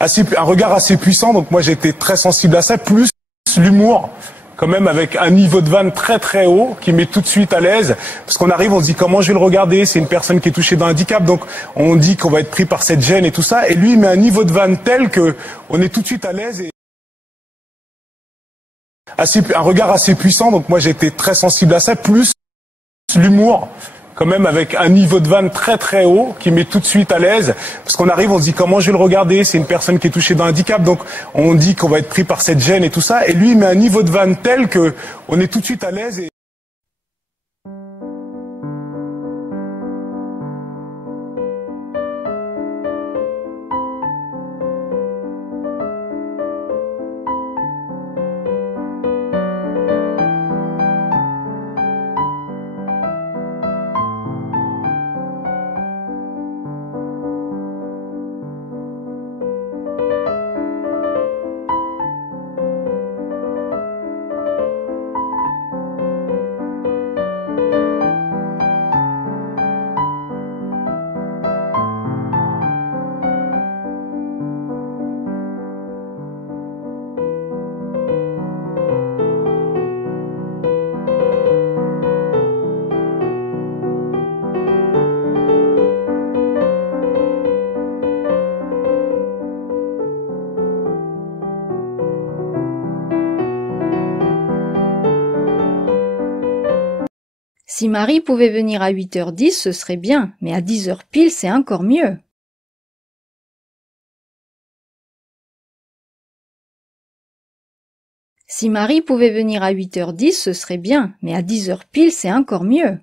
Un regard assez puissant, donc moi j'étais très sensible à ça, plus l'humour, quand même avec un niveau de vanne très très haut, qui met tout de suite à l'aise, parce qu'on arrive, on se dit comment je vais le regarder, c'est une personne qui est touchée d'un handicap, donc on dit qu'on va être pris par cette gêne et tout ça, et lui il met un niveau de vanne tel que on est tout de suite à l'aise. Un regard assez puissant, donc moi j'étais très sensible à ça, plus l'humour, quand même avec un niveau de vanne très très haut, qui met tout de suite à l'aise, parce qu'on arrive, on se dit comment je vais le regarder, c'est une personne qui est touchée d'un handicap, donc on dit qu'on va être pris par cette gêne et tout ça, et lui il met un niveau de vanne tel que on est tout de suite à l'aise. Si Marie pouvait venir à 8h10, ce serait bien, mais à 10h pile, c'est encore mieux. Si Marie pouvait venir à 8h10, ce serait bien, mais à 10h pile, c'est encore mieux.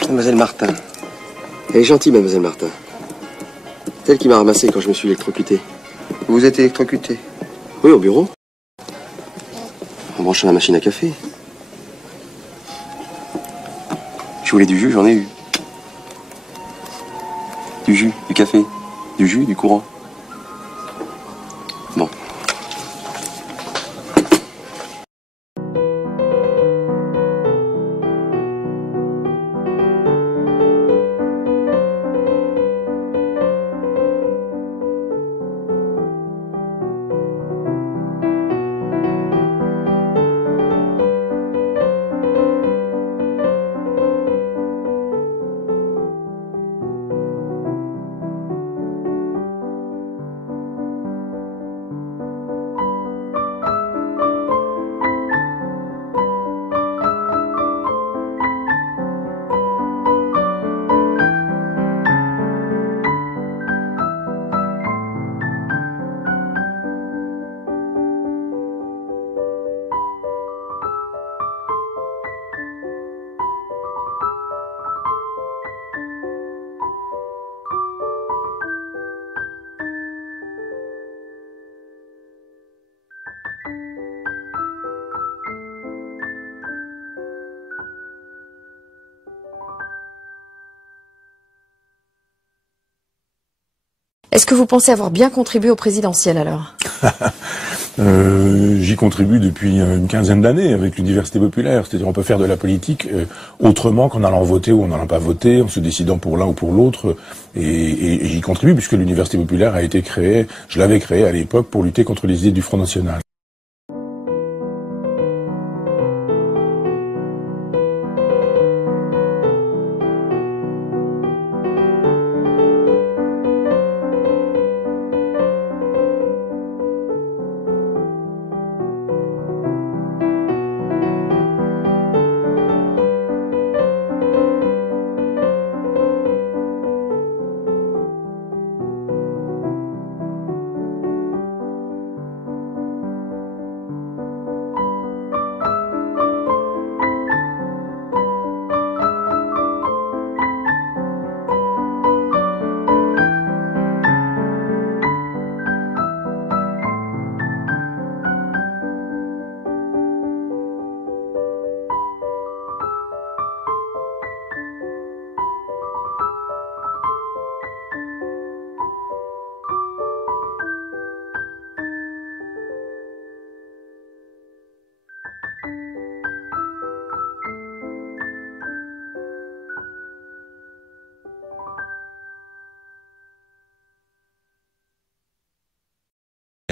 Mademoiselle Martin. Elle est gentille, Mademoiselle Martin. C'est elle qui m'a ramassé quand je me suis électrocuté. Vous êtes électrocuté? Oui, au bureau. En branchant la machine à café. Je voulais du jus, j'en ai eu. Du jus, du café, du jus, du courant. Bon. Est-ce que vous pensez avoir bien contribué au présidentiel alors? J'y contribue depuis une quinzaine d'années avec l'université populaire. C'est-à-dire on peut faire de la politique autrement qu'en allant voter ou en n'allant pas voter, en se décidant pour l'un ou pour l'autre. Et j'y contribue puisque l'université populaire a été créée, je l'avais créée à l'époque pour lutter contre les idées du Front National.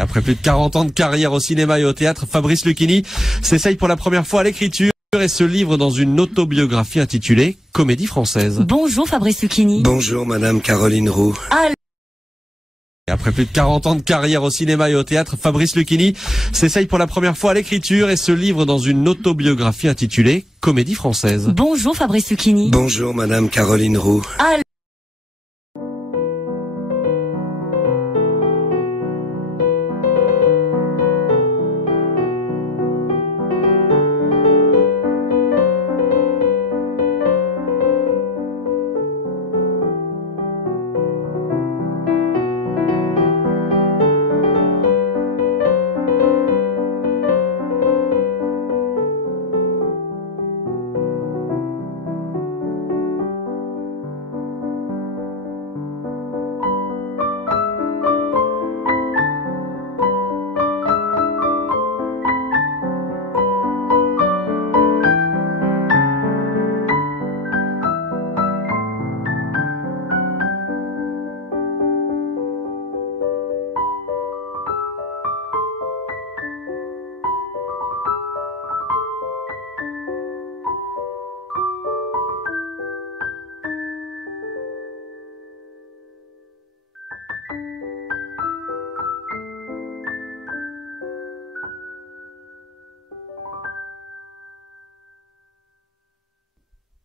Après plus de 40 ans de carrière au cinéma et au théâtre, Fabrice Lucchini s'essaye pour la première fois à l'écriture et se livre dans une autobiographie intitulée Comédie française. Bonjour Fabrice Lucchini. Bonjour Madame Caroline Roux. Et après plus de 40 ans de carrière au cinéma et au théâtre, Fabrice Lucchini s'essaye pour la première fois à l'écriture et se livre dans une autobiographie intitulée Comédie française. Bonjour Fabrice Lucchini. Bonjour Madame Caroline Roux.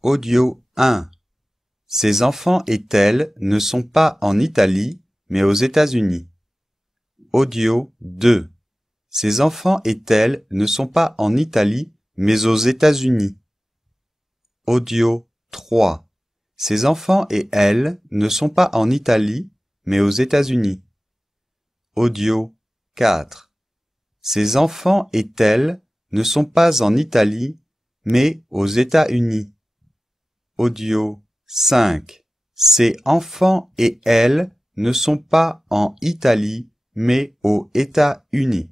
Audio 1. Ces enfants et elles ne sont pas en Italie, mais aux États-Unis. Audio 2. Ces enfants et elles ne sont pas en Italie, mais aux États-Unis. Audio 3. Ces enfants et elles ne sont pas en Italie, mais aux États-Unis. Audio 4. Ces enfants et elles ne sont pas en Italie, mais aux États-Unis. Audio 5. Ces enfants et elles ne sont pas en Italie, mais aux États-Unis.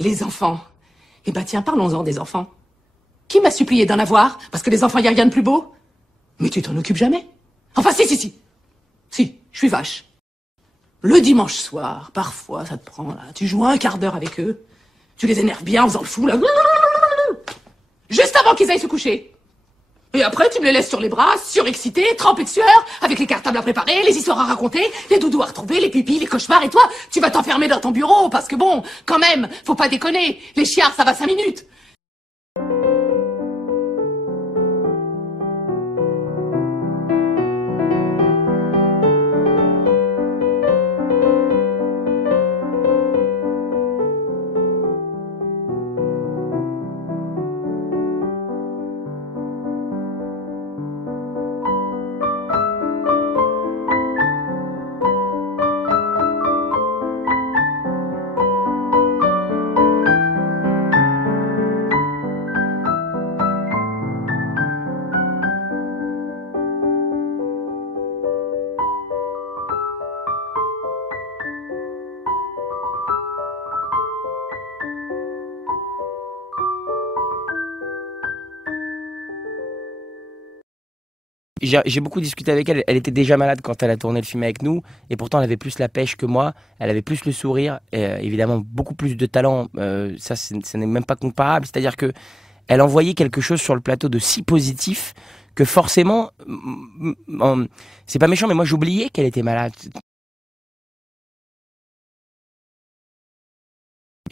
Les enfants. Eh ben tiens, parlons-en des enfants. Qui m'a supplié d'en avoir? Parce que les enfants, y a rien de plus beau. Mais tu t'en occupes jamais. Enfin, si. Si, je suis vache. Le dimanche soir, parfois, ça te prend, là. Tu joues un quart d'heure avec eux. Tu les énerves bien en faisant le fou, là. Juste avant qu'ils aillent se coucher. Et après, tu me les laisses sur les bras, surexcités, trempés de sueur, avec les cartables à préparer, les histoires à raconter, les doudous à retrouver, les pipis, les cauchemars, et toi, tu vas t'enfermer dans ton bureau, parce que bon, quand même, faut pas déconner, les chiards, ça va 5 minutes. J'ai beaucoup discuté avec elle. Elle était déjà malade quand elle a tourné le film avec nous. Et pourtant, elle avait plus la pêche que moi. Elle avait plus le sourire. Évidemment, beaucoup plus de talent. Ça n'est même pas comparable. C'est-à-dire que elle envoyait quelque chose sur le plateau de si positif que forcément, c'est pas méchant, mais moi, j'oubliais qu'elle était malade.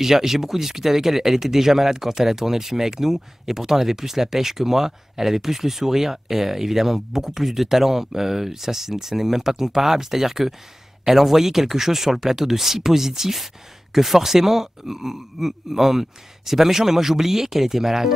J'ai beaucoup discuté avec elle. Elle était déjà malade quand elle a tourné le film avec nous, et pourtant elle avait plus la pêche que moi. Elle avait plus le sourire, et, évidemment beaucoup plus de talent. Ça, ce n'est même pas comparable. C'est-à-dire que elle envoyait quelque chose sur le plateau de si positif que forcément, c'est pas méchant, mais moi j'oubliais qu'elle était malade.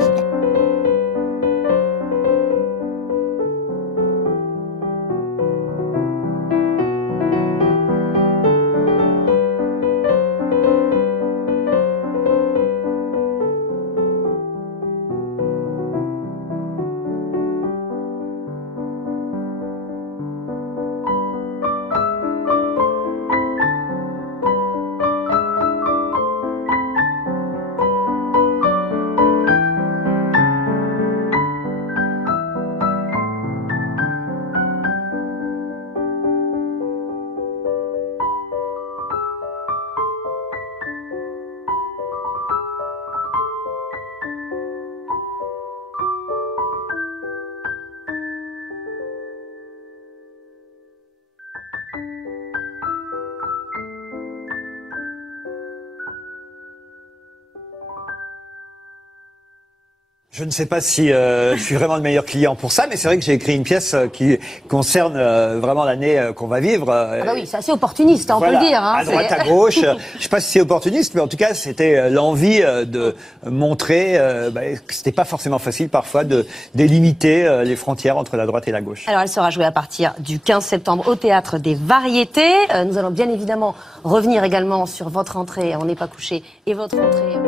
Je ne sais pas si je suis vraiment le meilleur client pour ça, mais c'est vrai que j'ai écrit une pièce qui concerne vraiment l'année qu'on va vivre. Ah bah oui, c'est assez opportuniste, on voilà, peut le dire. Hein, à droite, à gauche. Je sais pas si c'est opportuniste, mais en tout cas, c'était l'envie de montrer que c'était pas forcément facile parfois de délimiter les frontières entre la droite et la gauche. Alors, elle sera jouée à partir du 15 septembre au Théâtre des Variétés. Nous allons bien évidemment revenir également sur votre entrée, On n'est pas couché, et votre entrée...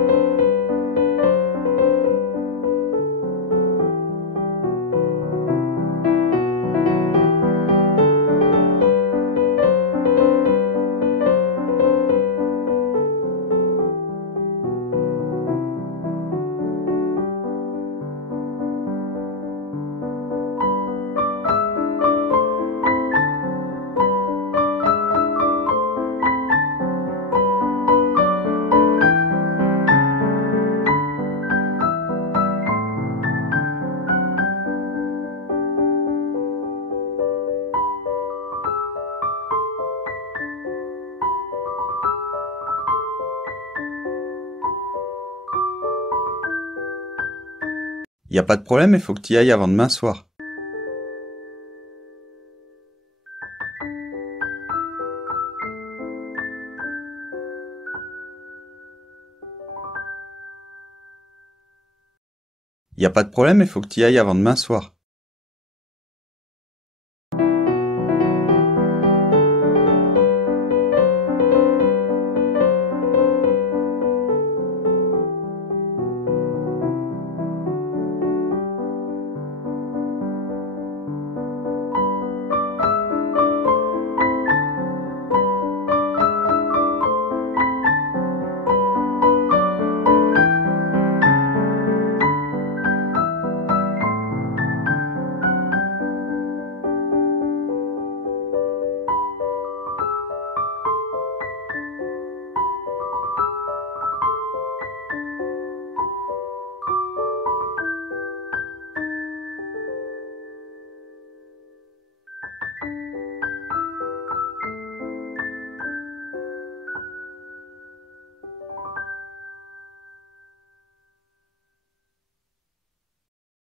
Y a pas de problème, il faut que tu y ailles avant demain soir. Y a pas de problème, il faut que tu y ailles avant demain soir.